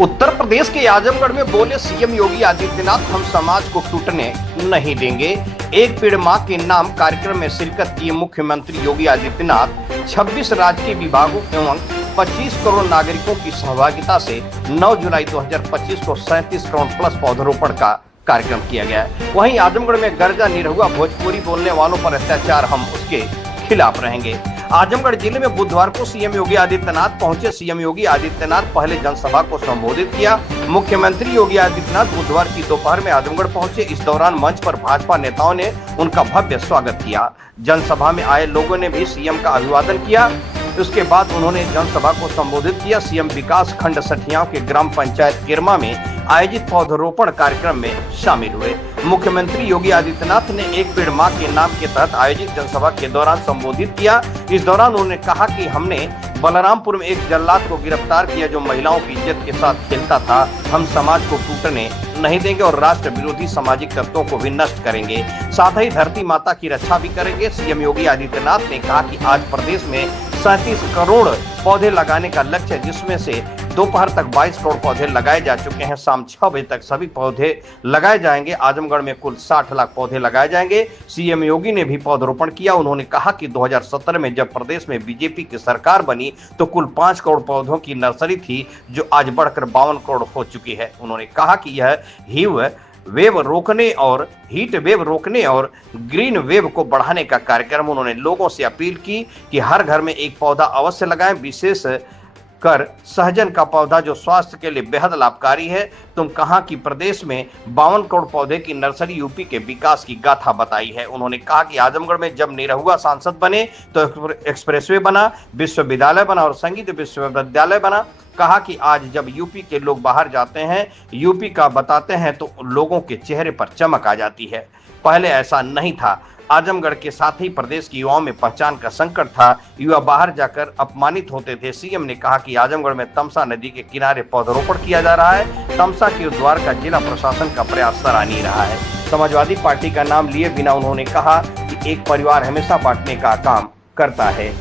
उत्तर प्रदेश के आजमगढ़ में बोले सीएम योगी आदित्यनाथ, हम समाज को टूटने नहीं देंगे। एक पेड़ मां के नाम कार्यक्रम में शिरकत किए मुख्यमंत्री योगी आदित्यनाथ 26 राजकीय विभागों एवं 25 करोड़ नागरिकों की सहभागिता से 9 जुलाई 2025 को 37 करोड़ प्लस पौधरोपण का कार्यक्रम किया गया है। वहीं आजमगढ़ में गर्जा निरहुआ भोजपुरी बोलने वालों पर अत्याचार, हम उसके खिलाफ रहेंगे। आजमगढ़ जिले में बुधवार को सीएम योगी आदित्यनाथ पहुंचे। सीएम योगी आदित्यनाथ पहले जनसभा को संबोधित किया। मुख्यमंत्री योगी आदित्यनाथ बुधवार की दोपहर में आजमगढ़ पहुंचे। इस दौरान मंच पर भाजपा नेताओं ने उनका भव्य स्वागत किया। जनसभा में आए लोगों ने भी सीएम का अभिवादन किया। उसके बाद उन्होंने जनसभा को संबोधित किया। सीएम विकास खंड सठियाव के ग्राम पंचायत किरमा में आयोजित पौधरोपण कार्यक्रम में शामिल हुए। मुख्यमंत्री योगी आदित्यनाथ ने एक पेड़ मां के नाम के तहत आयोजित जनसभा के दौरान संबोधित किया। इस दौरान उन्होंने कहा कि हमने बलरामपुर में एक जल्लाद को गिरफ्तार किया जो महिलाओं की इज्जत के साथ खेलता था। हम समाज को टूटने नहीं देंगे और राष्ट्र विरोधी सामाजिक तत्वों को भी नष्ट करेंगे, साथ ही धरती माता की रक्षा भी करेंगे। सीएम योगी आदित्यनाथ ने कहा कि आज प्रदेश में 37 करोड़ पौधे लगाने का लक्ष्य है, जिसमें से दोपहर तक 22 करोड़ पौधे लगाए जा चुके हैं। शाम 6 बजे तक सभी पौधे लगाए जाएंगे। आजमगढ़ में कुल 60 लाख पौधे लगाए जाएंगे। सीएम योगी ने भी पौधरोपण किया। उन्होंने कहा कि 2017 में जब प्रदेश में बीजेपी की सरकार बनी तो कुल 5 करोड़ पौधों की नर्सरी थी, जो आज बढ़कर 52 करोड़ हो चुकी है। उन्होंने कहा कि यह हीट वेव रोकने और ग्रीन वेव को बढ़ाने का कार्यक्रम। उन्होंने लोगों से अपील की कि हर घर में एक पौधा अवश्य लगाएं, विशेष कर सहजन का पौधा जो स्वास्थ्य के लिए बेहद लाभकारी है। तुम कहां कि प्रदेश में 52 करोड़ पौधे की नर्सरी यूपी के विकास की गाथा बताई है। उन्होंने कहा कि आजमगढ़ में जब निरहुआ सांसद बने तो एक्सप्रेसवे बना, विश्वविद्यालय बना और संगीत विश्वविद्यालय बना। कहा कि आज जब यूपी के लोग बाहर जाते हैं, यूपी का बताते हैं तो लोगों के चेहरे पर चमक आ जाती है। पहले ऐसा नहीं था। आजमगढ़ के साथ ही प्रदेश के युवाओं में पहचान का संकट था। युवा बाहर जाकर अपमानित होते थे। सीएम ने कहा कि आजमगढ़ में तमसा नदी के किनारे पौधरोपण किया जा रहा है। तमसा के उद्धार का जिला प्रशासन का प्रयास सराहनीय रहा है। समाजवादी पार्टी का नाम लिए बिना उन्होंने कहा कि एक परिवार हमेशा बांटने का काम करता है।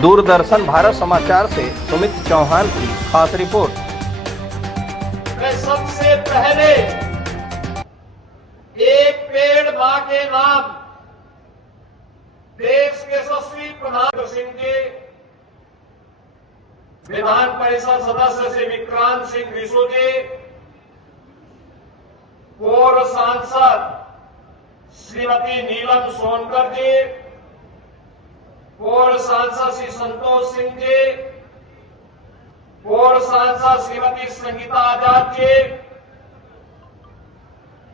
दूरदर्शन भारत समाचार से सुमित चौहान की खास रिपोर्ट। मैं सबसे पहले एक पेड़ मां के नाम देश के यशस्वी प्रधानमंत्री सिंह जी, विधान परिषद सदस्य श्री विक्रांत सिंह रिसो जी, पूर्व सांसद श्रीमती नीलम सोनकर जी, पूर्व सांसद श्री संतोष सिंह जी, पूर्व सांसद श्रीमती संगीता आजाद जी,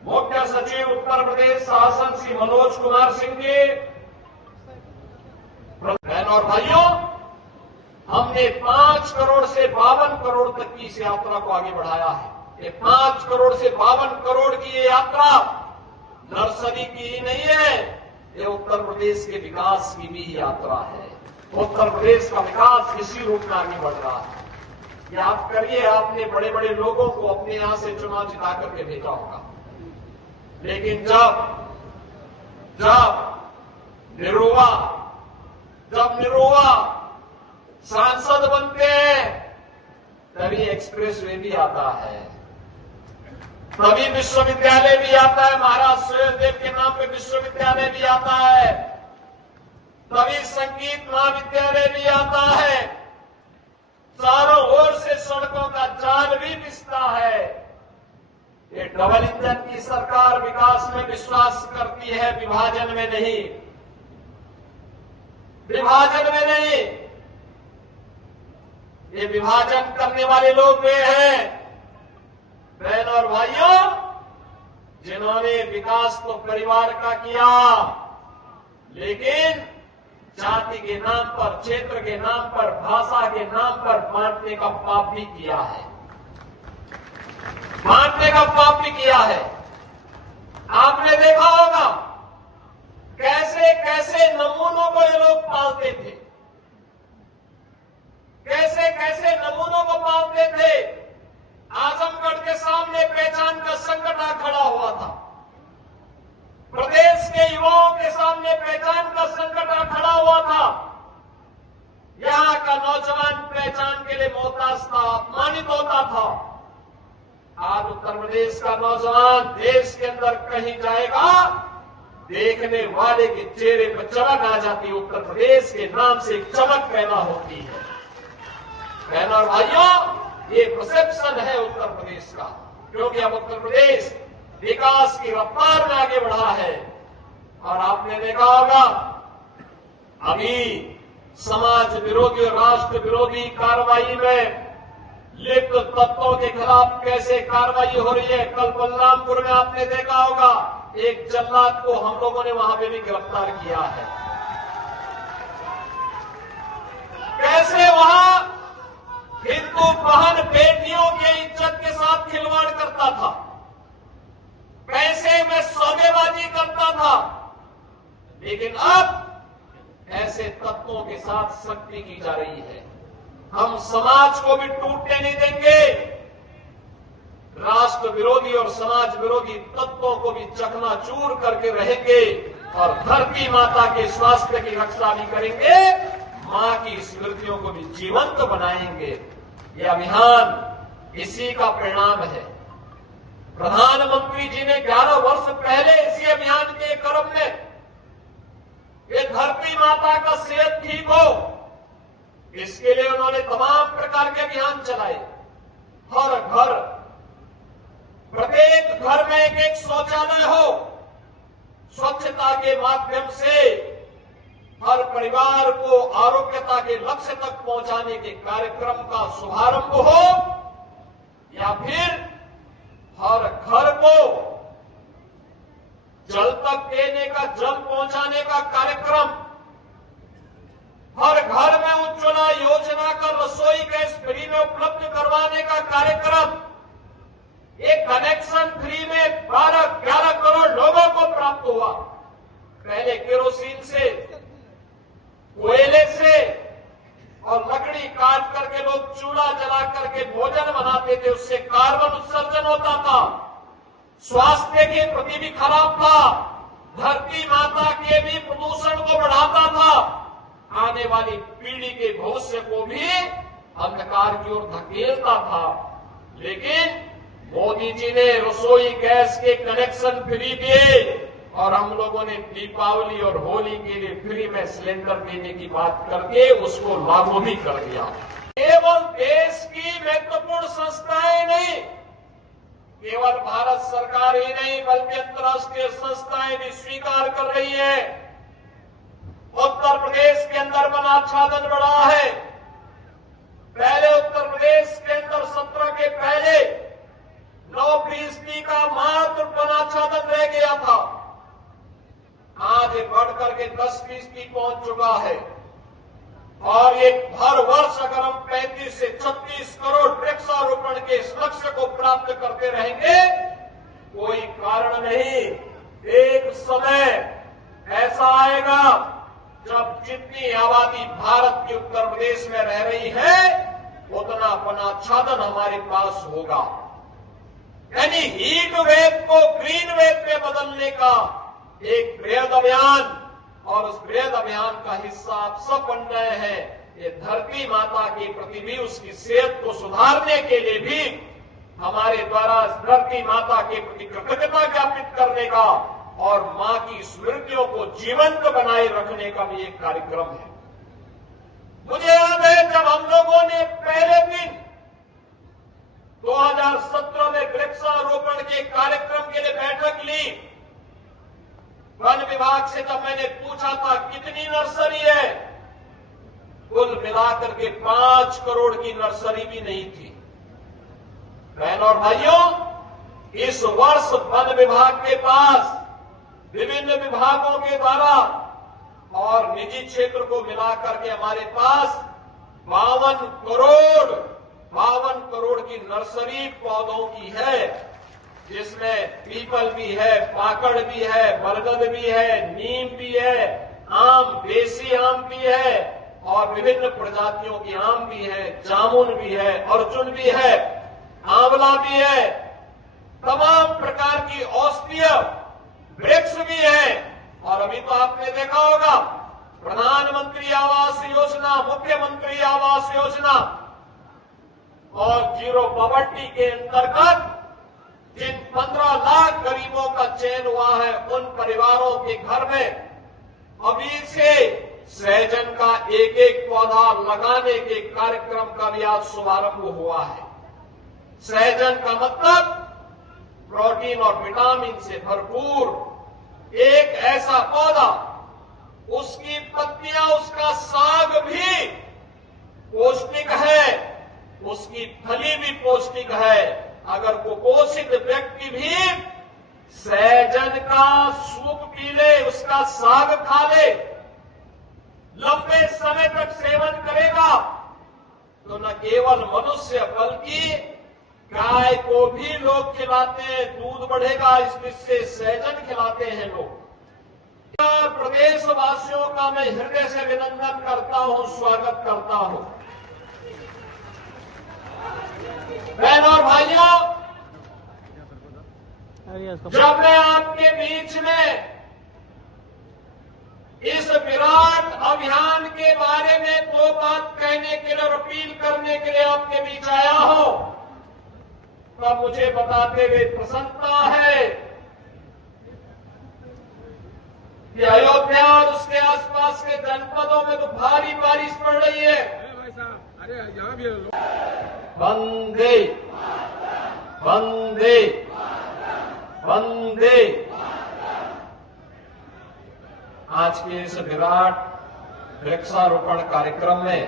मुख्य सचिव उत्तर प्रदेश शासन श्री मनोज कुमार सिंह जी। बहन और भाइयों, हमने 5 करोड़ से 52 करोड़ तक की इस यात्रा को आगे बढ़ाया है। ये 5 करोड़ से 52 करोड़ की ये यात्रा नर्सरी की ही नहीं है, ये उत्तर प्रदेश के विकास की भी यात्रा है। उत्तर प्रदेश का विकास इसी रूप में आगे बढ़ रहा है। याद करिए, आपने बड़े बड़े लोगों को अपने यहां से चुनाव जिता करके भेजा होगा, लेकिन जब निरहुआ सांसद बनते हैं तभी एक्सप्रेसवे भी आता है, तभी विश्वविद्यालय भी आता है। महाराज सूर्यदेव के नाम पे विश्वविद्यालय भी आता है, तभी संगीत महाविद्यालय भी आता है। चारों ओर से सड़कों का जाल भी बिछता है। ये डबल इंजन की सरकार विकास में विश्वास करती है, विभाजन में नहीं। विभाजन में नहीं, ये विभाजन करने वाले लोग वे हैं, बहन और भाइयों, जिन्होंने विकास तो परिवार का किया, लेकिन जाति के नाम पर, क्षेत्र के नाम पर, भाषा के नाम पर बांटने का पाप भी किया है। बांटने का पाप भी किया है। आपने देखा होगा कैसे कैसे नमूनों को ये लोग पालते थे, कैसे कैसे नमूनों को पालते थे। आजमगढ़ के सामने पहचान का संकट आ खड़ा हुआ था। प्रदेश के युवाओं के सामने पहचान का संकट आ खड़ा हुआ था। यहां का नौजवान पहचान के लिए मोहताज था, अपमानित होता था। उत्तर प्रदेश का नौजवान देश के अंदर कहीं जाएगा, देखने वाले के चेहरे पर चमक आ जाती है। उत्तर प्रदेश के नाम से एक चमक पैदा होती है। बहनों और भाइयों, ये परसेप्शन है उत्तर प्रदेश का, क्योंकि अब उत्तर प्रदेश विकास की रफ्तार में आगे बढ़ा है। और आपने देखा होगा अभी समाज विरोधी और राष्ट्र विरोधी कार्रवाई में लिप्त तत्वों के खिलाफ कैसे कार्रवाई हो रही है। कल बलरामपुर में आपने देखा होगा एक जल्लाद को हम लोगों ने वहां पे भी गिरफ्तार किया है। कैसे वहां हिंदू बहन बेटियों की इज्जत के साथ खिलवाड़ करता था, पैसे में सौदेबाजी करता था, लेकिन अब ऐसे तत्वों के साथ सख्ती की जा रही है। हम समाज को भी टूटने नहीं देंगे, राष्ट्र विरोधी और समाज विरोधी तत्वों को भी चकनाचूर करके रहेंगे और धरती माता के स्वास्थ्य की रक्षा भी करेंगे, मां की स्मृतियों को भी जीवंत बनाएंगे। ये अभियान इसी का परिणाम है। प्रधानमंत्री जी ने 11 वर्ष पहले इसी अभियान के क्रम में ये धरती माता का सेहत ठीक हो, इसके लिए उन्होंने तमाम प्रकार के अभियान चलाए। हर घर, प्रत्येक घर में एक एक शौचालय हो, स्वच्छता के माध्यम से हर परिवार को आरोग्यता के लक्ष्य तक पहुंचाने के कार्यक्रम का शुभारंभ हो, या फिर हर घर को जल तक देने का, जल पहुंचाने का कार्यक्रम, हर घर में उज्ज्वला योजना का रसोई गैस फ्री में उपलब्ध करवाने का कार्यक्रम, एक कनेक्शन फ्री में 12-11 करोड़ लोगों को प्राप्त हुआ। पहले केरोसिन से, कोयले से और लकड़ी काट करके लोग चूल्हा जला करके भोजन बनाते थे, उससे कार्बन उत्सर्जन होता था, स्वास्थ्य के प्रति भी खराब था, धरती माता के भी प्रदूषण को बढ़ाता था, आने वाली पीढ़ी के भविष्य को भी अंधकार की ओर धकेलता था। लेकिन मोदी जी ने रसोई गैस के कनेक्शन फ्री दिए और हम लोगों ने दीपावली और होली के लिए फ्री में सिलेंडर देने की बात करके उसको लागू भी कर दिया। केवल देश की महत्वपूर्ण संस्थाएं नहीं, केवल भारत सरकार ही नहीं बल्कि अंतर्राष्ट्रीय संस्थाएं भी स्वीकार कर रही है। उत्तर प्रदेश के अंदर वनाच्छादन बढ़ा है। पहले उत्तर प्रदेश के अंदर 17 के पहले 9% का मात्र वनाच्छादन रह गया था, आज ये बढ़कर के 10% पहुंच चुका है। और ये हर वर्ष अगर हम 35 से 36 करोड़ वृक्षारोपण के इस लक्ष्य को प्राप्त करते रहेंगे, कोई कारण नहीं, एक समय ऐसा आएगा जब जितनी आबादी भारत के उत्तर प्रदेश में रह रही है उतना वनाच्छादन हमारे पास होगा। यानी हीट वेव को ग्रीन वेव में बदलने का एक बृहद अभियान, और उस बृहद अभियान का हिस्सा आप सब बन रहे हैं। ये धरती माता के प्रति भी, उसकी सेहत को सुधारने के लिए भी हमारे द्वारा धरती माता के प्रति कृतज्ञता ज्ञापित करने का और मां की स्मृतियों को जीवंत बनाए रखने का भी एक कार्यक्रम है। मुझे याद है जब हम लोगों ने पहले दिन 2017 में वृक्षारोपण के कार्यक्रम के लिए बैठक ली, वन विभाग से जब मैंने पूछा था कितनी नर्सरी है, कुल मिलाकर के 5 करोड़ की नर्सरी भी नहीं थी। बहनों और भाइयों, इस वर्ष वन विभाग के पास विभिन्न विभागों के द्वारा और निजी क्षेत्र को मिलाकर के हमारे पास 52 करोड़ की नर्सरी पौधों की है, जिसमें पीपल भी है, पाकड़ भी है, बरगद भी है, नीम भी है, आम, देसी आम भी है और विभिन्न प्रजातियों की आम भी है, जामुन भी है, अर्जुन भी है, आंवला भी है, तमाम प्रकार की औषधीय वृक्ष भी है। और अभी तो आपने देखा होगा प्रधानमंत्री आवास योजना, मुख्यमंत्री आवास योजना और जीरो पॉवर्टी के अंतर्गत जिन 15 लाख गरीबों का चयन हुआ है, उन परिवारों के घर में अभी से सहजन का एक एक पौधा लगाने के कार्यक्रम का भी आज शुभारंभ हुआ है। सहजन का मतलब प्रोटीन और विटामिन से भरपूर एक ऐसा पौधा, उसकी पत्तियां, उसका साग भी पौष्टिक है, उसकी फली भी पौष्टिक है। अगर कुपोषित व्यक्ति भी सहजन का सूप पी ले, उसका साग खा ले, लंबे समय तक सेवन करेगा, तो न केवल मनुष्य बल्कि गाय को भी लोग खिलाते हैं, दूध बढ़ेगा, इससे सहजन खिलाते हैं लोग। प्रदेशवासियों का मैं हृदय से अभिनंदन करता हूं, स्वागत करता हूं। बहनों और भाइयों, जब मैं आपके बीच में इस विराट अभियान के बारे में दो बात कहने के लिए और अपील करने के लिए आपके बीच आया हूं, तब मुझे बताते हुए प्रसन्नता है कि अयोध्या और उसके आसपास के जनपदों में तो भारी बारिश पड़ रही है। वंदे वंदे वंदे। आज के इस विराट वृक्षारोपण कार्यक्रम में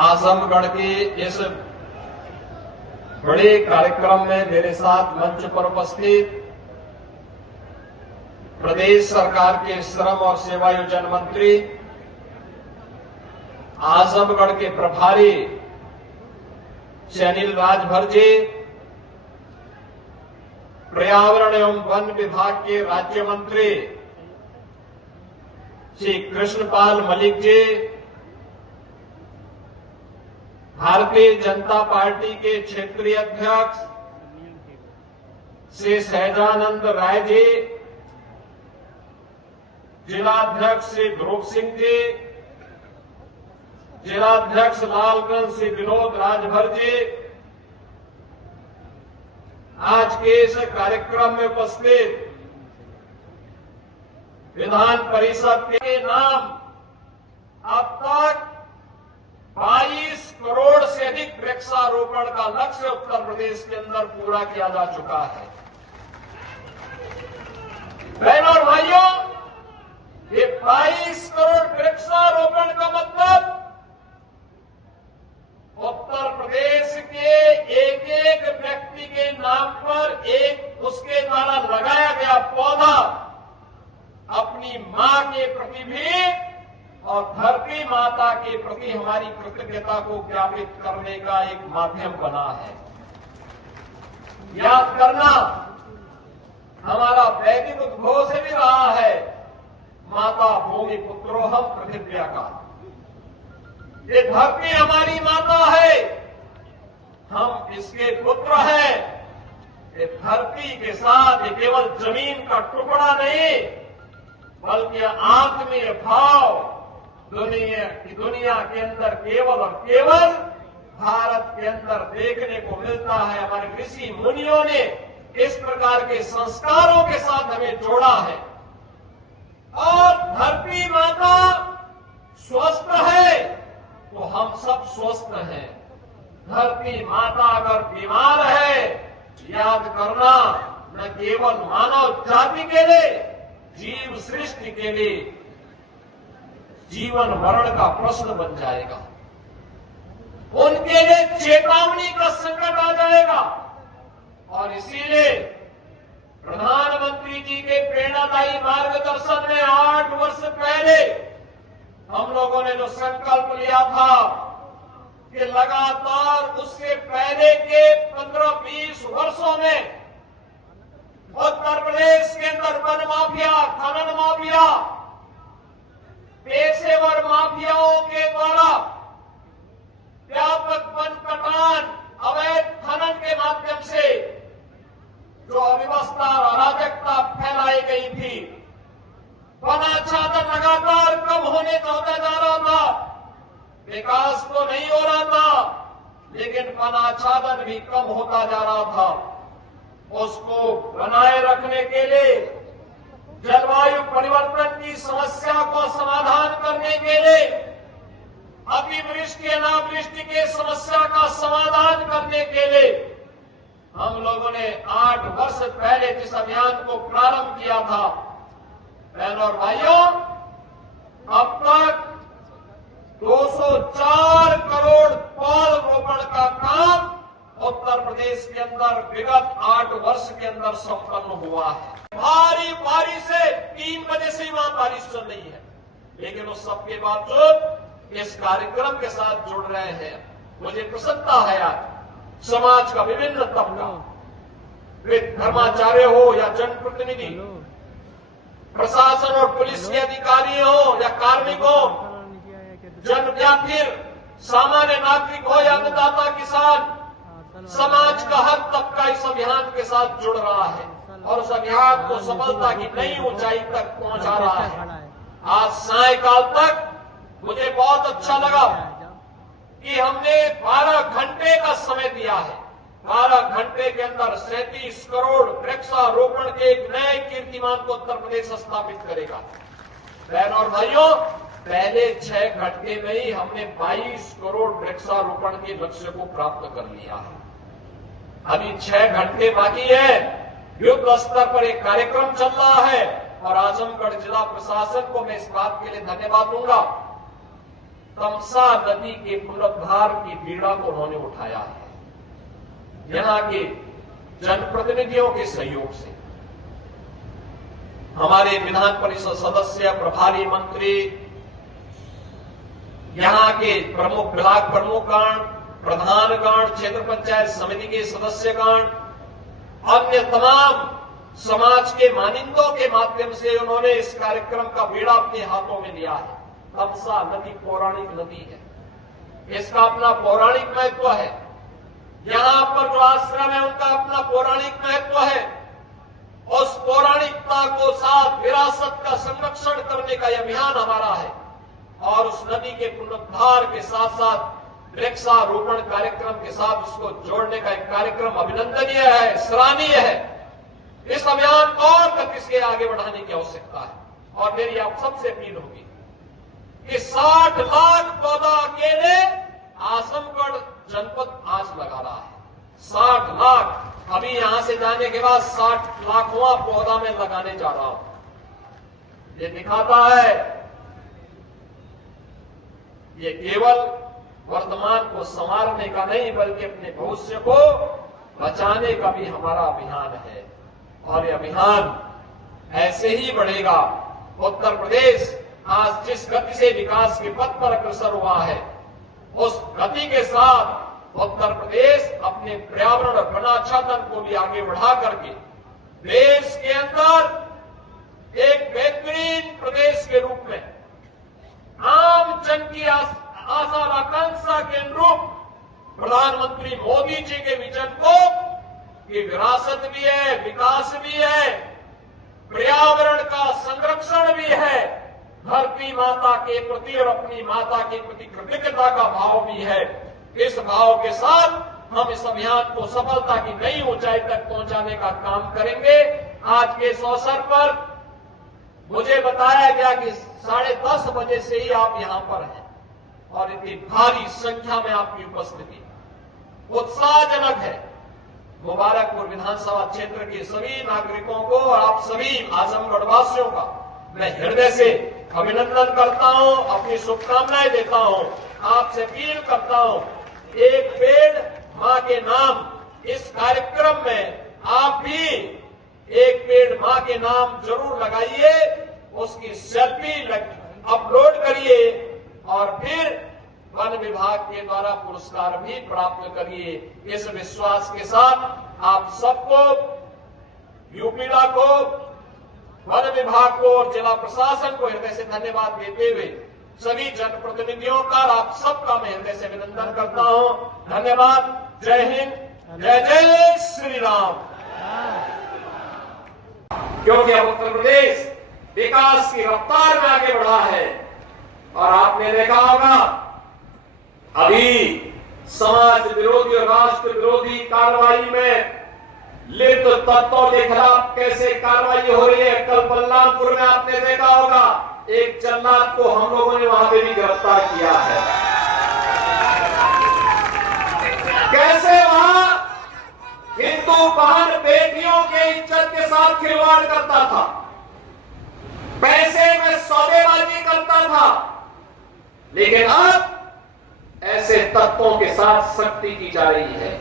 आजमगढ़ के इस बड़े कार्यक्रम में मेरे साथ मंच पर उपस्थित प्रदेश सरकार के श्रम और सेवायोजन मंत्री, आजमगढ़ के प्रभारी श्री अनिल राजभर जी, पर्यावरण एवं वन विभाग के राज्य मंत्री श्री कृष्णपाल मलिक जी, भारतीय जनता पार्टी के क्षेत्रीय अध्यक्ष श्री सहजानंद राय जी, जिलाध्यक्ष श्री ध्रुव सिंह जी, जिलाध्यक्ष लालगंज श्री विनोद राजभर जी, आज के इस कार्यक्रम में उपस्थित विधान परिषद के नाम अब तक 22 करोड़ से अधिक वृक्षारोपण का लक्ष्य उत्तर प्रदेश के अंदर पूरा किया जा चुका है। बहनों और भाइयों, ये 22 करोड़ वृक्षारोपण का मतलब उत्तर प्रदेश के एक एक व्यक्ति के नाम पर एक उसके द्वारा लगाया गया पौधा अपनी मां के प्रति भी और धरती माता के प्रति हमारी कृतज्ञता को ज्ञापित करने का एक माध्यम बना है। याद करना हमारा वैदिक उद्घोष भी रहा है, माता भूमि पुत्रोहम पृथिव्या का। ये धरती हमारी माता है, हम इसके पुत्र हैं। ये धरती के साथ ये केवल जमीन का टुकड़ा नहीं, बल्कि आत्मीय भाव दुनिया के अंदर केवल और केवल भारत के अंदर देखने को मिलता है। हमारे ऋषि मुनियों ने इस प्रकार के संस्कारों के साथ हमें जोड़ा है। और धरती माता स्वस्थ है तो हम सब स्वस्थ हैं। धरती माता अगर बीमार है, याद करना न केवल मानव जाति के लिए, जीव सृष्टि के लिए जीवन मरण का प्रश्न बन जाएगा। उनके लिए चेतावनी का संकट आ जाएगा। और इसीलिए प्रधानमंत्री जी के प्रेरणादायी मार्गदर्शन में 8 वर्ष पहले हम लोगों ने जो संकल्प लिया था कि लगातार उससे पहले के 15-20 वर्षों में उत्तर प्रदेश के अंदर वन माफिया, खनन माफिया, पेशेवर माफियाओं के द्वारा व्यापक वन कटान, अवैध खनन के माध्यम से जो अव्यवस्था और अराजकता फैलाई गई थी, वनाच्छादन लगातार कम होता जा रहा था, विकास तो नहीं हो रहा था, लेकिन वनाच्छादन भी कम होता जा रहा था। उसको बनाए रखने के लिए, जलवायु परिवर्तन की समस्या को समाधान करने के लिए, अतिवृष्टि अनावृष्टि के समस्या का समाधान करने के लिए हम लोगों ने 8 वर्ष पहले जिस अभियान को प्रारंभ किया था, बहनों और भाइयों, अब तक 204 करोड़ पौध रोपण का काम उत्तर प्रदेश के अंदर विगत 8 वर्ष के अंदर संपन्न हुआ है। भारी बारिश से 3 बजे से वहां बारिश चल रही है, लेकिन उस सबके बावजूद इस कार्यक्रम के साथ जुड़ रहे हैं। मुझे प्रसन्नता है आज समाज का विभिन्न तबका, वे धर्माचार्य हो या जनप्रतिनिधि, प्रशासन और पुलिस के अधिकारी हो या कार्मिक हो, जन या फिर सामान्य नागरिक हो या अन्नदाता किसान, समाज का हर तबका इस अभियान के साथ जुड़ रहा है और उस अभियान को सफलता की नई ऊंचाई तक पहुंचा रहा है। आज सायंकाल तक मुझे बहुत अच्छा लगा कि हमने 12 घंटे का समय दिया है। 12 घंटे के अंदर 37 करोड़ वृक्षारोपण के एक नए कीर्तिमान को उत्तर प्रदेश स्थापित करेगा। बहनों और भाइयों, पहले 6 घंटे में ही हमने 22 करोड़ वृक्षारोपण के लक्ष्य को प्राप्त कर लिया है। अभी 6 घंटे बाकी है। युद्ध स्तर पर एक कार्यक्रम चल रहा है और आजमगढ़ जिला प्रशासन को मैं इस बात के लिए धन्यवाद दूंगा। तमसा नदी के पुनरुद्धार की पीड़ा को उन्होंने उठाया है। यहां के जनप्रतिनिधियों के सहयोग से हमारे विधान परिषद सदस्य, प्रभारी मंत्री, यहां के प्रमुख ब्लॉक प्रमुखगण, प्रधानगण, क्षेत्र पंचायत समिति के सदस्यगण, अन्य तमाम समाज के मानिंदों के माध्यम से उन्होंने इस कार्यक्रम का बीड़ा अपने हाथों में लिया है। तमसा नदी पौराणिक नदी है, इसका अपना पौराणिक महत्व है। यहां पर जो आश्रम है उनका अपना पौराणिक महत्व है। उस पौराणिकता को साथ विरासत का संरक्षण करने का यह अभियान हमारा है और उस नदी के पुनरुद्धार के साथ साथ वृक्षारोपण कार्यक्रम के साथ उसको जोड़ने का एक कार्यक्रम अभिनंदनीय है, सराहनीय है। इस अभियान को और गति से आगे बढ़ाने की आवश्यकता है और मेरी आप सबसे अपील होगी कि 60 लाख पौधा अकेले आजमगढ़ जनपद आज लगा रहा है। 60 लाख, अभी यहां से जाने के बाद 60 लाखवां पौधा मैं लगाने जा रहा हूं। ये दिखाता है ये केवल वर्तमान को संवारने का नहीं बल्कि अपने भविष्य को बचाने का भी हमारा अभियान है और ये अभियान ऐसे ही बढ़ेगा। उत्तर प्रदेश आज जिस गति से विकास के पथ पर अग्रसर हुआ है, उस गति के साथ उत्तर प्रदेश अपने पर्यावरण और वनाच्छादन को भी आगे बढ़ा करके देश के अंदर एक बेहतरीन प्रदेश के रूप में आम जन की आशा और आकांक्षा के अनुरूप प्रधानमंत्री मोदी जी के विजन को कि विरासत भी है, विकास भी है, पर्यावरण का संरक्षण भी है, धरती माता के प्रति और अपनी माता के प्रति कृतज्ञता का भाव भी है। इस भाव के साथ हम इस अभियान को सफलता की नई ऊंचाई तक पहुंचाने का काम करेंगे। आज के इस अवसर पर मुझे बताया गया कि 10:30 बजे से ही आप यहां पर हैं और इतनी भारी संख्या में आपकी उपस्थिति उत्साहजनक है। मुबारकपुर विधानसभा क्षेत्र के सभी नागरिकों को और आप सभी आजमगढ़ वासियों का मैं हृदय से अभिनंदन करता हूं, अपनी शुभकामनाएं देता हूं, आपसे अपील करता हूं, एक पेड़ मां के नाम इस कार्यक्रम में आप भी एक पेड़ मां के नाम जरूर लगाइए, उसकी सेल्फी अपलोड करिए और फिर वन विभाग के द्वारा पुरस्कार भी प्राप्त करिए। इस विश्वास के साथ आप सबको, यूपीडा को, वन विभाग को और जिला प्रशासन को हृदय से धन्यवाद देते हुए सभी जनप्रतिनिधियों का आप सबका मैं हृदय से अभिनंदन करता हूं। धन्यवाद। जय हिंद, जय जय श्री राम। क्योंकि अब उत्तर प्रदेश विकास की रफ्तार में आगे बढ़ा है और आपने देखा होगा अभी समाज विरोधी और राष्ट्र विरोधी कार्रवाई में लिप्त तत्वों के खिलाफ कैसे कार्रवाई हो रही है। कल बलरामपुर में आपने देखा होगा, एक जल्लाद को हम लोगों ने वहां पे भी गिरफ्तार किया है। कैसे वहां हिंदू बहन बेटियों के इज्जत के साथ खिलवाड़ करता था, पैसे में सौदेबाजी करता था, लेकिन अब ऐसे तत्वों के साथ सख्ती की जा रही है।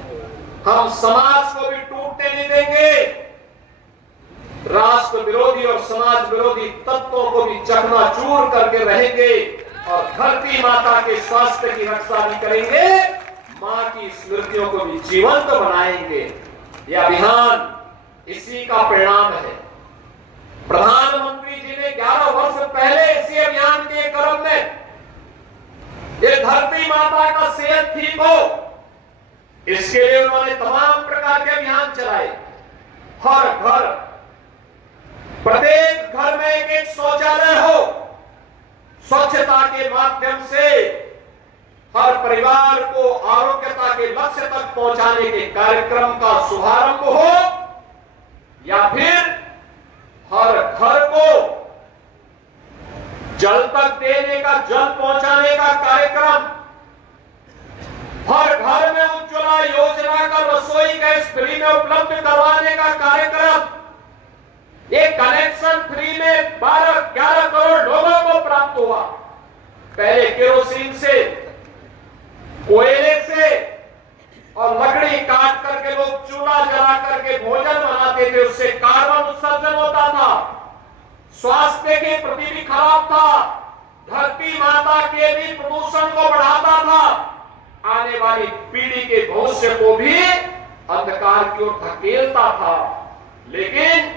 हम समाज को भी टूटने नहीं देंगे, राष्ट्र विरोधी और समाज विरोधी तत्वों को भी चकनाचूर करके रहेंगे और धरती माता के स्वास्थ्य की रक्षा भी करेंगे, मां की स्मृतियों को भी जीवंत बनाएंगे। यह अभियान इसी का परिणाम है। प्रधानमंत्री जी ने 11 वर्ष पहले इसी अभियान के क्रम में ये धरती माता का सेहत ठीक हो, इसके लिए उन्होंने तमाम प्रकार के अभियान चलाए। हर घर, प्रत्येक घर में एक शौचालय हो, स्वच्छता के माध्यम से हर परिवार को आरोग्यता के लक्ष्य तक पहुंचाने के कार्यक्रम का शुभारंभ हो, या फिर हर घर को जल तक देने का, जल पहुंचाने का कार्यक्रम, हर घर में उज्ज्वला योजना का रसोई गैस फ्री में उपलब्ध करवाने का कार्यक्रम, ये कनेक्शन फ्री में 12-11 करोड़ लोगों को प्राप्त हुआ। पहले केरोसिन से, कोयले से और लकड़ी काट करके लोग चूल्हा जला करके भोजन बनाते थे, उससे कार्बन उत्सर्जन होता था, स्वास्थ्य के प्रति भी खराब था, धरती माता के भी प्रदूषण को बढ़ाता था, आने वाली पीढ़ी के भविष्य को भी अंधकार की ओर धकेलता था। लेकिन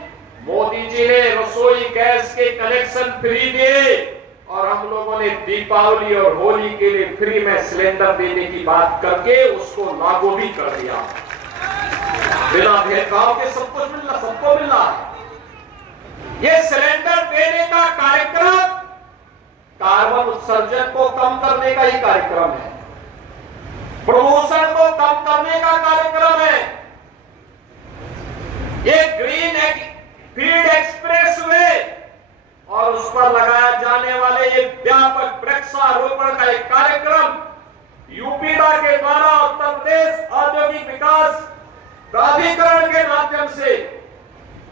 मोदी जी ने रसोई गैस के कनेक्शन फ्री दिए और हम लोगों ने दीपावली और होली के लिए फ्री में सिलेंडर देने की बात करके उसको लागू भी कर दिया। बिना भेदभाव के सब कुछ मिलना, सबको मिलना है। ये सिलेंडर देने का कार्यक्रम कार्बन उत्सर्जन को कम करने का ही कार्यक्रम है, प्रदूषण को कम करने का कार्यक्रम है। ये ग्रीन फील्ड एक्सप्रेस वे और उस पर लगाया जाने वाले ये व्यापक वृक्षारोपण का एक कार्यक्रम यूपीडा के द्वारा उत्तर प्रदेश औद्योगिक विकास प्राधिकरण के माध्यम से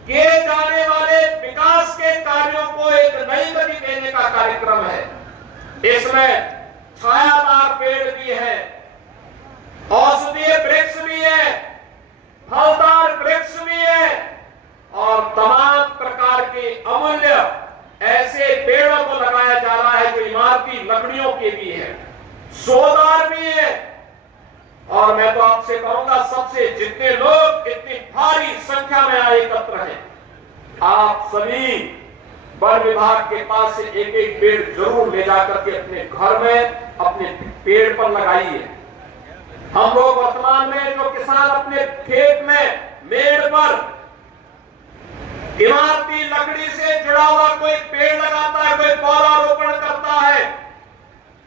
किए जाने वाले विकास के कार्यों को एक नई गति देने का कार्यक्रम है। इसमें छायादार पेड़ भी है, औषधीय वृक्ष भी है, फलदार वृक्ष भी है और तमाम प्रकार के अमूल्य ऐसे पेड़ों को लगाया जा रहा है जो इमारती लकड़ियों के भी है, सोदार भी है। और मैं तो आपसे कहूंगा, सबसे जितने लोग इतनी भारी संख्या में आए एकत्र हैं, आप सभी वन विभाग के पास से एक एक पेड़ जरूर ले जाकर के अपने घर में अपने पेड़ पर लगाइए। हम लोग वर्तमान में जो किसान अपने खेत में मेड़ पर इमारती लकड़ी से जुड़ा हुआ कोई पेड़ लगाता है, कोई पौधारोपण करता है,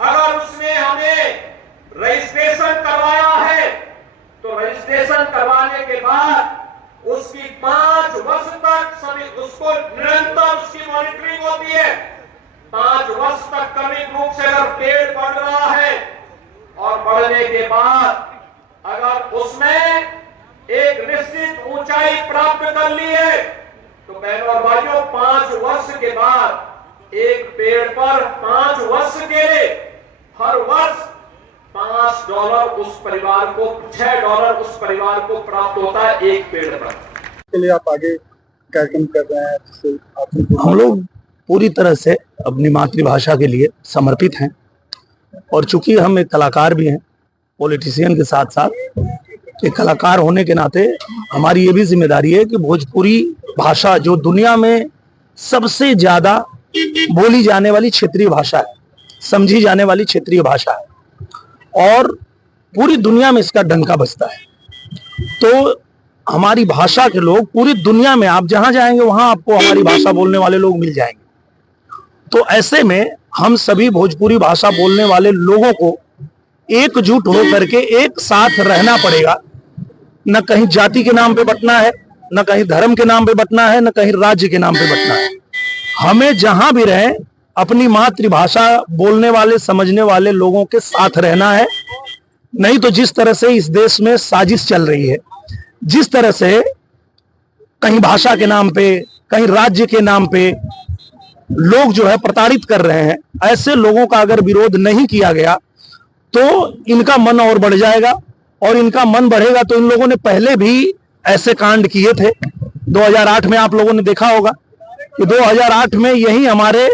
अगर उसने हमें रजिस्ट्रेशन करवाया है तो रजिस्ट्रेशन करवाने के बाद उसकी 5 वर्ष तक उसको निरंतर उसकी मॉनिटरिंग होती है। 5 वर्ष तक क्रमिक रूप से अगर पेड़ बढ़ रहा है और बढ़ने के बाद अगर उसमें एक निश्चित ऊंचाई प्राप्त कर ली है तो बहनों और भाइयों 5 वर्ष के बाद एक पेड़ पर 5 वर्ष के लिए हर वर्ष $5 उस परिवार को, $6 उस परिवार को प्राप्त होता है एक पेड़ पर। के लिए आप आगे कार्यक्रम कर रहे हैं, जिससे हम लोग पूरी तरह से अपनी मातृभाषा के लिए समर्पित हैं और चूंकि हम एक कलाकार भी हैं, पॉलिटिशियन के साथ साथ एक कलाकार होने के नाते हमारी ये भी जिम्मेदारी है कि भोजपुरी भाषा जो दुनिया में सबसे ज्यादा बोली जाने वाली क्षेत्रीय भाषा है, समझी जाने वाली क्षेत्रीय भाषा है और पूरी दुनिया में इसका डंका बजता है, तो हमारी भाषा के लोग पूरी दुनिया में आप जहां जाएंगे वहां आपको हमारी भाषा बोलने वाले लोग मिल जाएंगे। तो ऐसे में हम सभी भोजपुरी भाषा बोलने वाले लोगों को एकजुट होकर के एक साथ रहना पड़ेगा। न कहीं जाति के नाम पे बंटना है, न कहीं धर्म के नाम पे बंटना है, न कहीं राज्य के नाम पे बंटना है। हमें जहां भी रहे अपनी मातृभाषा बोलने वाले समझने वाले लोगों के साथ रहना है। नहीं तो जिस तरह से इस देश में साजिश चल रही है, जिस तरह से कहीं भाषा के नाम पे, कहीं राज्य के नाम पे लोग जो है प्रताड़ित कर रहे हैं, ऐसे लोगों का अगर विरोध नहीं किया गया तो इनका मन और बढ़ जाएगा, और इनका मन बढ़ेगा तो इन लोगों ने पहले भी ऐसे कांड किए थे। 2008 में आप लोगों ने देखा होगा कि 2008 में यही हमारे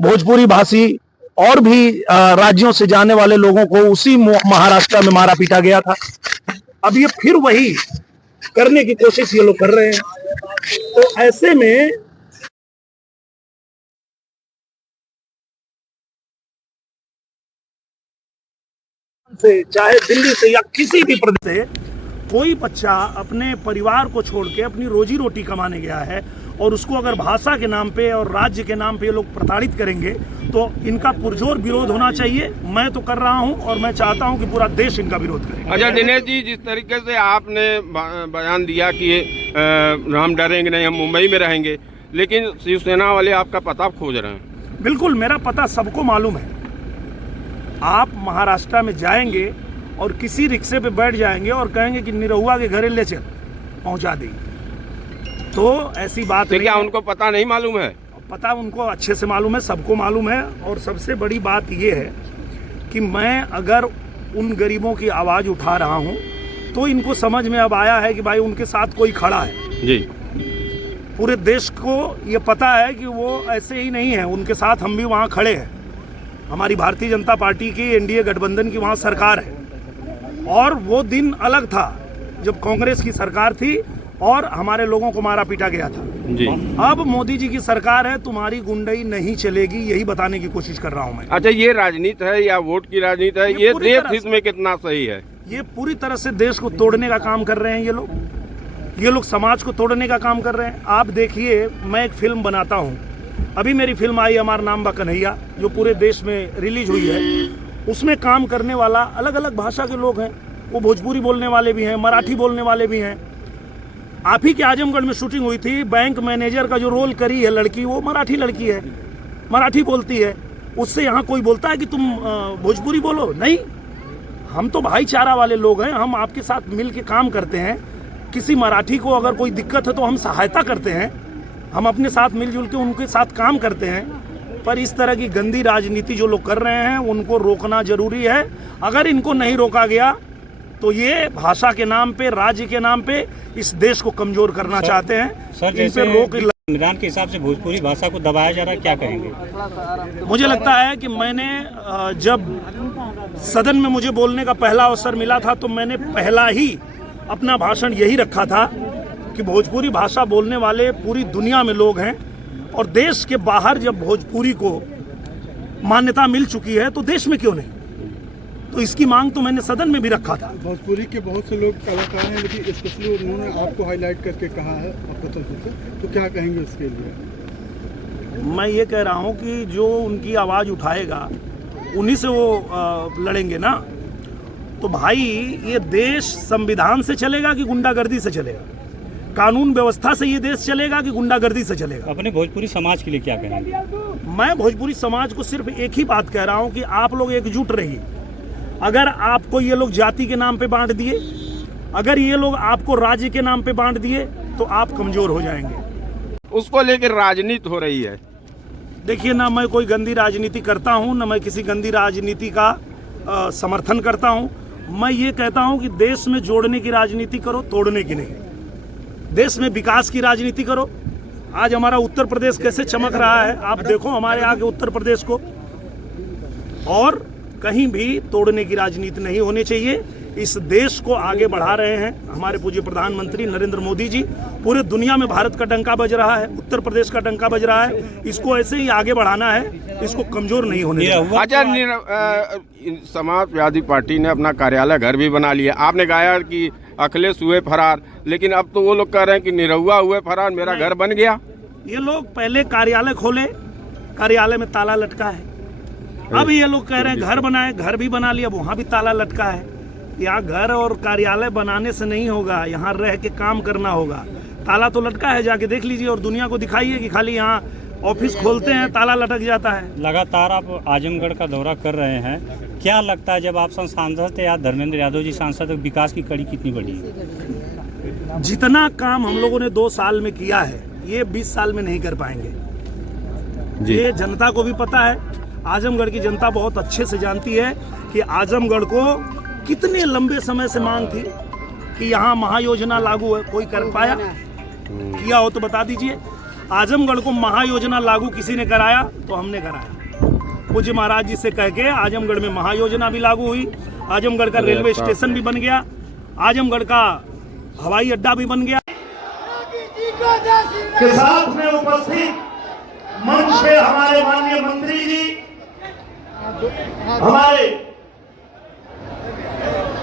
भोजपुरी भाषी और भी राज्यों से जाने वाले लोगों को उसी महाराष्ट्र में मारा पीटा गया था। अब ये फिर वही करने की कोशिश ये लोग कर रहे हैं। तो ऐसे में से, चाहे दिल्ली से या किसी भी प्रदेश से कोई बच्चा अपने परिवार को छोड़ के अपनी रोजी रोटी कमाने गया है, और उसको अगर भाषा के नाम पे और राज्य के नाम पे ये लोग प्रताड़ित करेंगे तो इनका पुरजोर विरोध होना चाहिए। मैं तो कर रहा हूं और मैं चाहता हूं कि पूरा देश इनका विरोध करे। अच्छा दिनेश जी, जिस तरीके से आपने बयान दिया कि हम डरेंगे नहीं, हम मुंबई में रहेंगे, लेकिन शिवसेना वाले आपका पता खोज रहे हैं। बिल्कुल, मेरा पता सबको मालूम है। आप महाराष्ट्र में जाएंगे और किसी रिक्शे पे बैठ जाएंगे और कहेंगे कि निरहुआ के घरे ले चल, पहुंचा देंगे, तो ऐसी बात नहीं। क्या उनको पता नहीं मालूम है? पता उनको अच्छे से मालूम है, सबको मालूम है। और सबसे बड़ी बात ये है कि मैं अगर उन गरीबों की आवाज़ उठा रहा हूं तो इनको समझ में अब आया है कि भाई उनके साथ कोई खड़ा है जी। पूरे देश को ये पता है कि वो ऐसे ही नहीं है, उनके साथ हम भी वहाँ खड़े हैं। हमारी भारतीय जनता पार्टी की एनडीए गठबंधन की वहाँ सरकार है, और वो दिन अलग था जब कांग्रेस की सरकार थी और हमारे लोगों को मारा पीटा गया था जी। अब मोदी जी की सरकार है, तुम्हारी गुंडई नहीं चलेगी, यही बताने की कोशिश कर रहा हूं मैं। अच्छा, ये राजनीति है या वोट की राजनीति है? ये देश हित में कितना सही है? ये पूरी तरह से देश को तोड़ने का काम कर रहे हैं ये लोग समाज को तोड़ने का काम कर रहे हैं। आप देखिए, मैं एक फिल्म बनाता हूँ, अभी मेरी फिल्म आई हमारा नाम बा कन्हैया, जो पूरे देश में रिलीज हुई है। उसमें काम करने वाला अलग अलग भाषा के लोग हैं, वो भोजपुरी बोलने वाले भी हैं, मराठी बोलने वाले भी हैं। आप ही के आजमगढ़ में शूटिंग हुई थी, बैंक मैनेजर का जो रोल करी है लड़की, वो मराठी लड़की है, मराठी बोलती है। उससे यहाँ कोई बोलता है कि तुम भोजपुरी बोलो? नहीं, हम तो भाईचारा वाले लोग हैं, हम आपके साथ मिल के काम करते हैं। किसी मराठी को अगर कोई दिक्कत है तो हम सहायता करते हैं, हम अपने साथ मिलजुल के उनके साथ काम करते हैं। पर इस तरह की गंदी राजनीति जो लोग कर रहे हैं उनको रोकना जरूरी है। अगर इनको नहीं रोका गया तो ये भाषा के नाम पे, राज्य के नाम पे इस देश को कमजोर करना चाहते हैं। सर, इन पे रोक संविधान के हिसाब से भोजपुरी भाषा को दबाया जा रहा है, क्या कहेंगे? मुझे लगता है कि मैंने जब सदन में मुझे बोलने का पहला अवसर मिला था तो मैंने पहला ही अपना भाषण यही रखा था कि भोजपुरी भाषा बोलने वाले पूरी दुनिया में लोग हैं, और देश के बाहर जब भोजपुरी को मान्यता मिल चुकी है तो देश में क्यों नहीं। तो इसकी मांग तो मैंने सदन में भी रखा था। भोजपुरी के बहुत से लोग कलाकार हैं, लेकिन स्पेशली उन्होंने आपको हाईलाइट करके कहा है आपको तरफ से, तो क्या कहेंगे इसके लिए? मैं ये कह रहा हूँ कि जो उनकी आवाज़ उठाएगा उन्हीं से वो लड़ेंगे ना। तो भाई, ये देश संविधान से चलेगा कि गुंडागर्दी से चलेगा? कानून व्यवस्था से ये देश चलेगा कि गुंडागर्दी से चलेगा? अपने भोजपुरी समाज के लिए क्या कहेंगे? मैं भोजपुरी समाज को सिर्फ एक ही बात कह रहा हूँ कि आप लोग एकजुट रहिए। अगर आपको ये लोग जाति के नाम पे बांट दिए, अगर ये लोग आपको राज्य के नाम पे बांट दिए, तो आप कमजोर हो जाएंगे। उसको लेकर राजनीति हो रही है। देखिए ना, मैं कोई गंदी राजनीति करता हूँ, ना मैं किसी गंदी राजनीति का समर्थन करता हूँ। मैं ये कहता हूँ कि देश में जोड़ने की राजनीति करो, तोड़ने की नहीं। देश में विकास की राजनीति करो। आज हमारा उत्तर प्रदेश कैसे चमक रहा है, आप देखो हमारे आगे उत्तर प्रदेश को। और कहीं भी तोड़ने की राजनीति नहीं होनी चाहिए। इस देश को आगे बढ़ा रहे हैं हमारे पूज्य प्रधानमंत्री नरेंद्र मोदी जी। पूरे दुनिया में भारत का डंका बज रहा है, उत्तर प्रदेश का डंका बज रहा है। इसको ऐसे ही आगे बढ़ाना है, इसको कमजोर नहीं होने देना। अच्छा, समाजवादी पार्टी ने अपना कार्यालय घर भी बना लिया। आपने कहा कि अखिलेश हुए फरार, लेकिन अब तो वो लोग कह रहे हैं कि निरहुआ हुए फरार, मेरा घर बन गया। ये लोग पहले कार्यालय खोले, कार्यालय में ताला लटका है। अब ये लोग कह रहे हैं घर बनाए, घर भी बना लिया, वहाँ भी ताला लटका है। यहाँ घर और कार्यालय बनाने से नहीं होगा, यहाँ रह के काम करना होगा। ताला तो लटका है, जाके देख लीजिए और दुनिया को दिखाइए कि खाली यहाँ ऑफिस खोलते हैं ताला लटक जाता है। लगातार आप आजमगढ़ का दौरा कर रहे हैं, क्या लगता है जब आप सांसद थे या धर्मेंद्र यादव जी सांसद, विकास की कड़ी कितनी बढ़ी है? जितना काम हम लोगों ने 2 साल में किया है ये 20 साल में नहीं कर पाएंगे। ये जनता को भी पता है, आजमगढ़ की जनता बहुत अच्छे से जानती है कि आजमगढ़ को कितने लंबे समय से मांग थी कि यहाँ महायोजना लागू है। कोई कर पाया? किया हो तो बता दीजिए। आजमगढ़ को महायोजना लागू किसी ने कराया तो हमने कराया। पूज्य महाराज जी से कह के आजमगढ़ में महायोजना भी लागू हुई, आजमगढ़ का रेलवे स्टेशन भी बन गया, आजमगढ़ का हवाई अड्डा भी बन गया। के साथ में उपस्थित मंच पे हमारे माननीय मंत्री जी, हमारे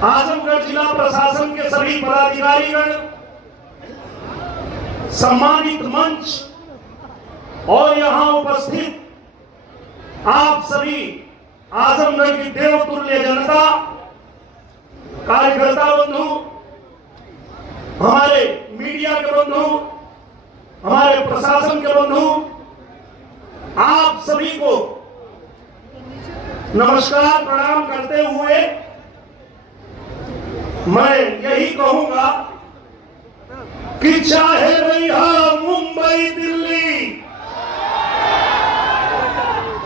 आजमगढ़ जिला प्रशासन के सभी पदाधिकारीगण, सम्मानित मंच और यहां उपस्थित आप सभी आजमगढ़ की देवतुल्य जनता, कार्यकर्ता बंधु, हमारे मीडिया के बंधु, हमारे प्रशासन के बंधु, आप सभी को नमस्कार प्रणाम करते हुए मैं यही कहूंगा कि चाहे रहा मुंबई दिल्ली,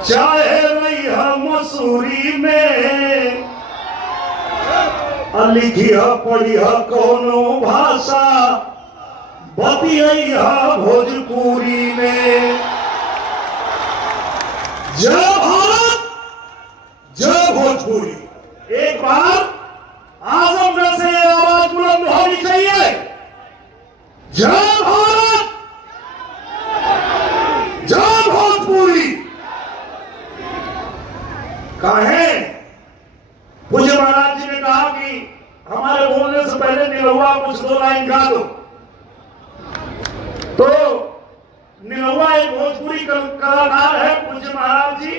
चाहे रहा मसूरी में, लिखिया पढ़िया कोनो भाषा, बतिया भोजपुरी में। जय भारत, जय भोजपुरी। एक बार आजमगढ़ से आवाज बुलंद होनी चाहिए। जय भारत, जय भोजपुरी। कहें पूज्य महाराज जी ने कहा कि हमारे बोलने से पहले निरहुआ कुछ 2 लाइन गा दो, तो निरहुआ एक भोजपुरी कलाकार है पूज्य महाराज जी,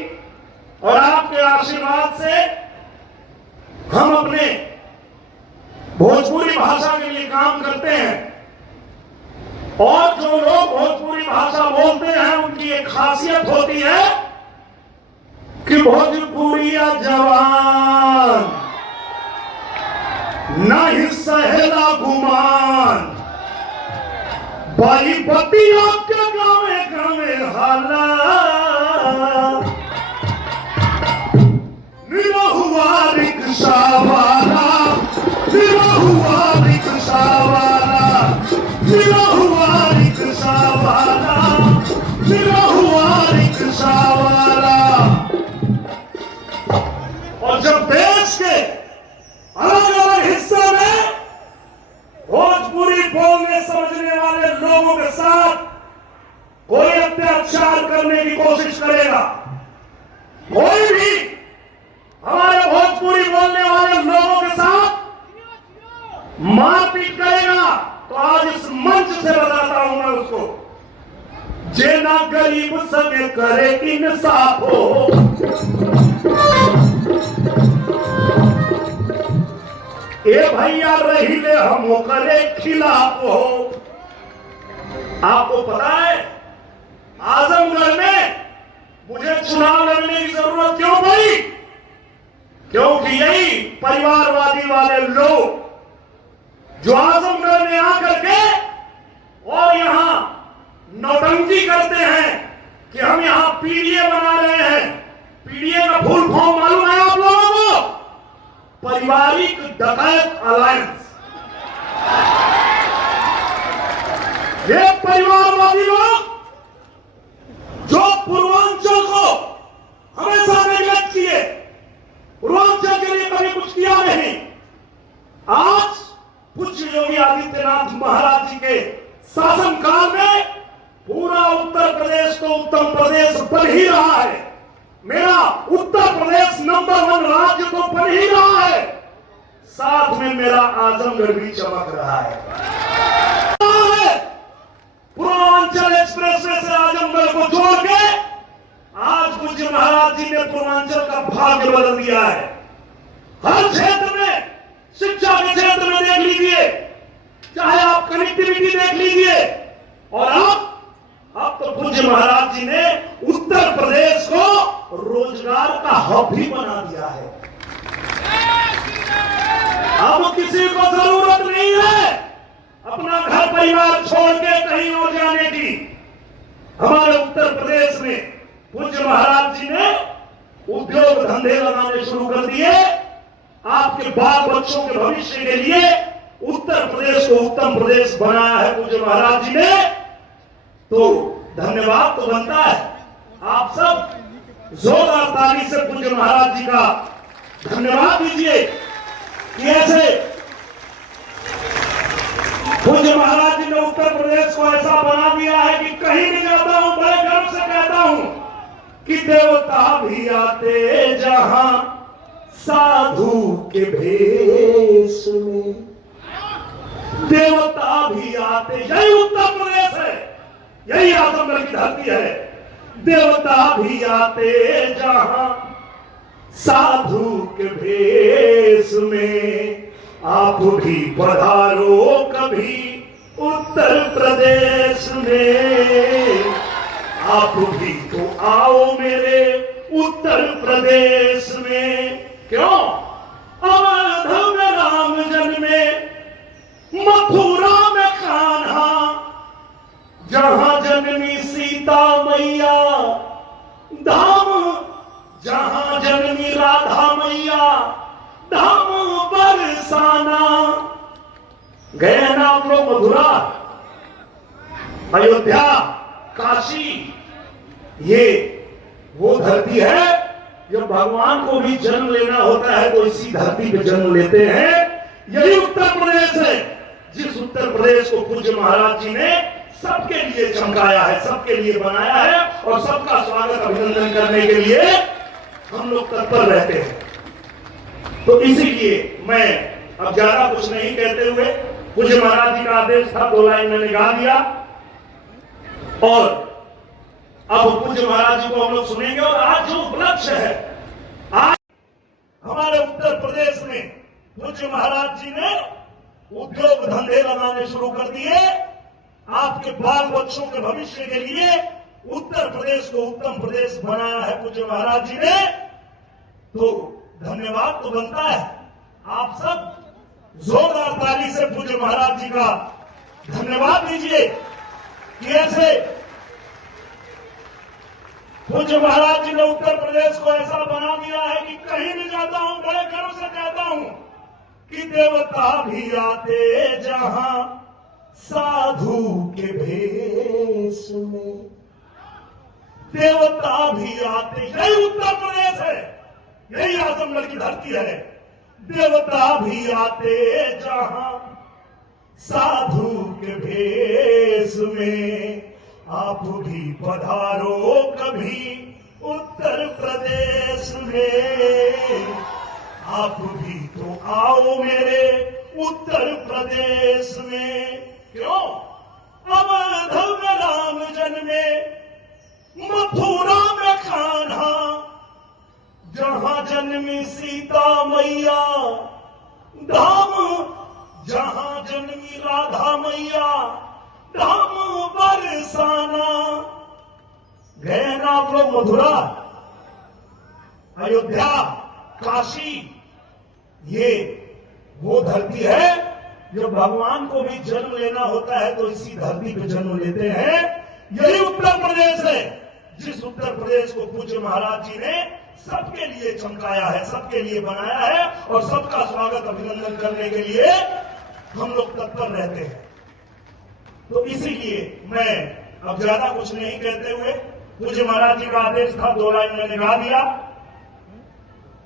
और आपके आशीर्वाद से हम अपने भोजपुरी भाषा के लिए काम करते हैं। और जो लोग भोजपुरी भाषा बोलते हैं उनकी एक खासियत होती है कि भोजपुरिया जवान नहीं सहेला गुमान, बाई पति आपके गावे गावे हाला, निरहुआ रिक्शा वाला, निरहुआ रिक्शा वाला, निरहुआ रिक्शा वाला, निरहुआ रिक्शा वाला। और जब देश के अलग अलग हिस्से में भोजपुरी बोलने समझने वाले लोगों के साथ कोई अत्याचार करने की कोशिश करेगा, कोई भी हमारे भोजपुरी बोलने वाले लोगों के साथ मारपीट करेगा, तो आज इस मंच से बताता हूं मैं उसको, जेना गरीब सके करे इंसाफ हो। ए भैया रही ले हम करे खिलाफ हो। आपको पता है आजमगढ़ में मुझे चुनाव लड़ने की जरूरत क्यों पड़ी? क्योंकि यही परिवारवादी वाले लोग जो आजमगढ़ में आकर के और यहां नौटंकी करते हैं कि हम यहां पीडीए बना रहे हैं। पीडीए का फुल फॉर्म मालूम है आप लोगों को? पारिवारिक डकैत अलायंस। ये परिवारवादी लोग जो पूर्वांचल को हमेशा नेगलेक्ट किए, पूर्वांचल के लिए कभी कुछ किया नहीं, आज पूज्य योगी आदित्यनाथ महाराज जी के शासनकाल में पूरा उत्तर प्रदेश तो उत्तम प्रदेश बन ही रहा है। मेरा उत्तर प्रदेश नंबर 1 राज्य तो बन ही रहा है, साथ में मेरा आजमगढ़ भी चमक रहा है। पूर्वांचल एक्सप्रेसवे से आजमगढ़ को जोड़ के आज पूज्य महाराज जी ने पूर्वांचल का भाग्य बदल दिया है। हर क्षेत्र में, शिक्षा के क्षेत्र में देख लीजिए, चाहे आप कनेक्टिविटी देख लीजिए, और अब तो पूज्य महाराज जी ने उत्तर प्रदेश को रोजगार का हब भी बना दिया है। अब किसी को जरूरत नहीं है अपना घर परिवार छोड़ के कहीं और जाने की। हमारे उत्तर प्रदेश में पूज्य महाराज जी ने उद्योग धंधे लगाने शुरू कर दिए। आपके बाल बच्चों के भविष्य के लिए उत्तर प्रदेश को उत्तम प्रदेश बनाया है पूज्य महाराज जी ने। तो धन्यवाद तो बनता है। आप सब जोरदार ताली से पूज्य महाराज जी का धन्यवाद दीजिए कि ऐसे पूज्य महाराज जी ने उत्तर प्रदेश को ऐसा बना दिया है कि कहीं भी जाता हूं बड़े गर्व से कहता हूं कि देवता भी आते जहां साधु के भेष में, देवता भी आते, यही उत्तर प्रदेश है, यही आजमगढ़ की धरती है। देवता भी आते जहां साधु के भेष में, आप भी पधारो कभी उत्तर प्रदेश में, आप भी तो आओ मेरे उत्तर प्रदेश में। क्यों? अवध में राम जन्मे, मथुरा में कान्हा, जहां जन्मी सीता मैया, धाम जहां जन्मी राधा मैया, धाम बरसाना। गए ना आप लोग मथुरा, अयोध्या, काशी? ये वो धरती है जब भगवान को भी जन्म लेना होता है तो इसी धरती पे जन्म लेते हैं। यही उत्तर प्रदेश है जिस उत्तर प्रदेश को पूज्य महाराज जी ने सबके लिए चमकाया है, सबके लिए बनाया है, और सबका स्वागत अभिनंदन करने के लिए हम लोग तत्पर रहते हैं। तो इसीलिए मैं अब ज्यादा कुछ नहीं कहते हुए, पूज्य महाराज जी का आदेश था, 2 लाइन मैंने गा दिया, और अब पूज्य महाराज जी को हम लोग सुनेंगे। और आज जो उपलक्ष्य है, आज हमारे उत्तर प्रदेश में पूज्य महाराज जी ने उद्योग धंधे लगाने शुरू कर दिए। आपके बाल बच्चों के भविष्य के लिए उत्तर प्रदेश को उत्तम प्रदेश बनाया है पूज्य महाराज जी ने। तो धन्यवाद तो बनता है। आप सब जोरदार ताली से पूज्य महाराज जी का धन्यवाद दीजिए कि ऐसे पूज्य महाराज जी ने उत्तर प्रदेश को ऐसा बना दिया है कि कहीं भी जाता हूं बड़े गर्व से कहता हूं कि देवता भी आते जहां साधु के भेष में, देवता भी आते, यही उत्तर प्रदेश है, यही आजमगढ़ की धरती है। देवता भी आते जहां साधु के भेष में, आप भी पधारो कभी उत्तर प्रदेश में, आप भी तो आओ मेरे उत्तर प्रदेश में। क्यों? अवध में राम जन्मे, मथुरा में कान्हा, जहां जन्मी सीता मैया, धाम जहां जन्मी राधा मैया, धाम बरसाना। गए ना आप लोग मथुरा, अयोध्या, काशी? ये वो धरती है जब भगवान को भी जन्म लेना होता है तो इसी धरती पे जन्म लेते हैं। यही उत्तर प्रदेश है जिस उत्तर प्रदेश को पूज्य महाराज जी ने सबके लिए चमकाया है, सबके लिए बनाया है, और सबका स्वागत अभिनंदन करने के लिए हम लोग तत्पर रहते हैं। तो इसीलिए मैं अब ज्यादा कुछ नहीं कहते हुए, पूज्य महाराज जी का आदेश था, 2 लाइन मैंने गा दिया,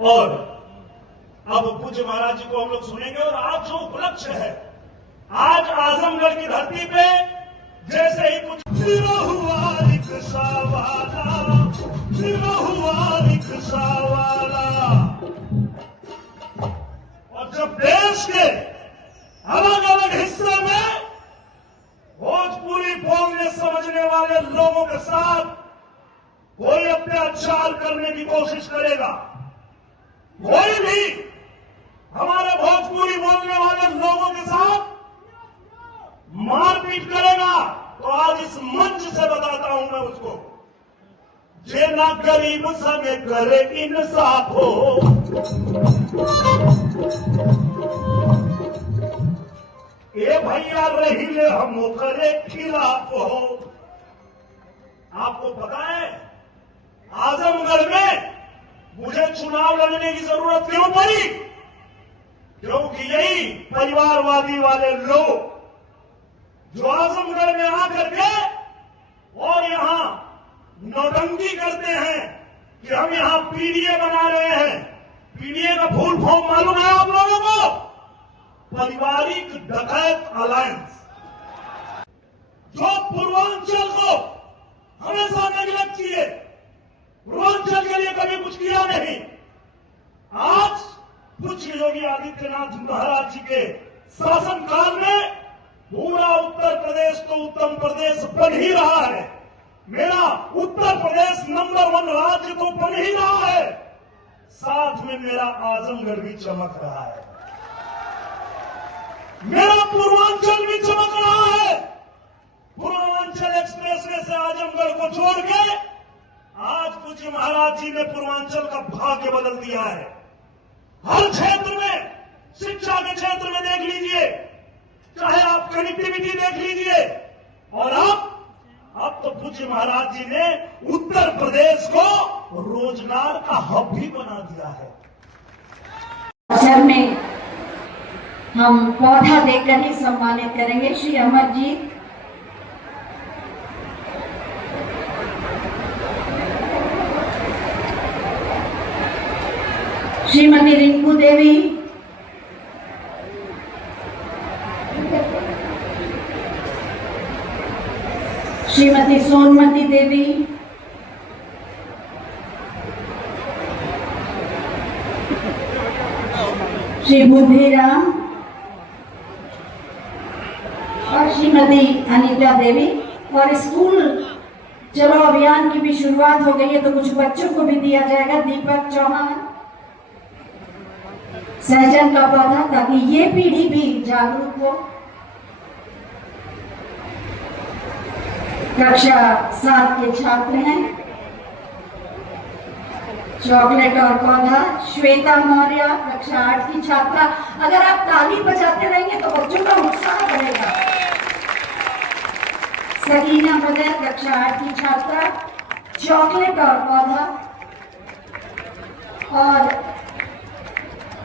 और अब पूज्य महाराज जी को हम लोग सुनेंगे। और आज जो उपलक्ष्य है, आज आजमगढ़ की धरती पे जैसे ही कुछ हुआ रिक्शा वाला, और जब देश के अलग अलग हिस्से में भोजपुरी बोलने समझने वाले लोगों के साथ कोई अत्याचार कर कोशिश करेगा, कोई भी हमारे भोजपुरी बोलने वाले लोगों के साथ मारपीट करेगा, तो आज इस मंच से बताता हूं मैं उसको, जे ना गरीब संगे करे इंसाफ हो, ए भैया रही ले हम करे खिलाफ हो। आपको पता है आजमगढ़ में मुझे चुनाव लड़ने की जरूरत क्यों पड़ी? क्योंकि यही परिवारवादी वाले लोग जो आजमगढ़ में आकर के और यहां नौटंकी करते हैं कि हम यहां पीडीए बना रहे हैं। पीडीए का फुल फॉर्म मालूम है आप लोगों को? पारिवारिक डकैत अलायंस, जो पूर्वांचल को हमेशा नेगलेक्ट किए, पूर्वांचल के लिए कभी कुछ किया नहीं। आज पूज्य योगी आदित्यनाथ महाराज जी के शासनकाल में पूरा उत्तर प्रदेश तो उत्तम प्रदेश बन ही रहा है। मेरा उत्तर प्रदेश नंबर 1 राज्य तो बन ही रहा है, साथ में मेरा आजमगढ़ भी चमक रहा है, मेरा पूर्वांचल भी चमक रहा है। पूर्वांचल एक्सप्रेसवे से आजमगढ़ को छोड़ के आज पूज्य महाराज जी ने पूर्वांचल का भाग्य बदल दिया है। हर क्षेत्र में, शिक्षा के क्षेत्र में देख लीजिए, चाहे आप कनेक्टिविटी देख लीजिए, और अब तो पूज्य महाराज जी ने उत्तर प्रदेश को रोजगार का हब भी बना दिया है। अवसर में हम पौधा देकर ही सम्मानित करेंगे श्री अमरजीत श्रीमती रिंकू देवी, श्रीमती सोनमती देवी, श्री बुद्धिराम और श्रीमती अनीता देवी। और स्कूल चलो अभियान की भी शुरुआत हो गई है, तो कुछ बच्चों को भी दिया जाएगा। दीपक चौहान, सहजन का पौधा, ताकि ये पीढ़ी भी जागरूक हो। कक्षा 7 के छात्र हैं। चॉकलेट और पौधा श्वेता मौर्य, कक्षा 8 की छात्रा। अगर आप ताली बजाते रहेंगे तो बच्चों का उत्साह बढ़ेगा। सकीना बदर, कक्षा 8 की छात्रा, चॉकलेट और पौधा। और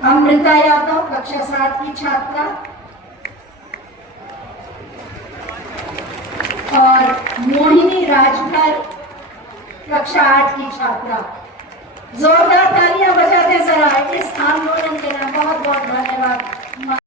अमृता यादव, कक्षा 7 की छात्रा। और मोहिनी राजभर, कक्षा 8 की छात्रा। जोरदार तालियां बजाते जरा इस आंदोलन के नाम। बहुत बहुत धन्यवाद।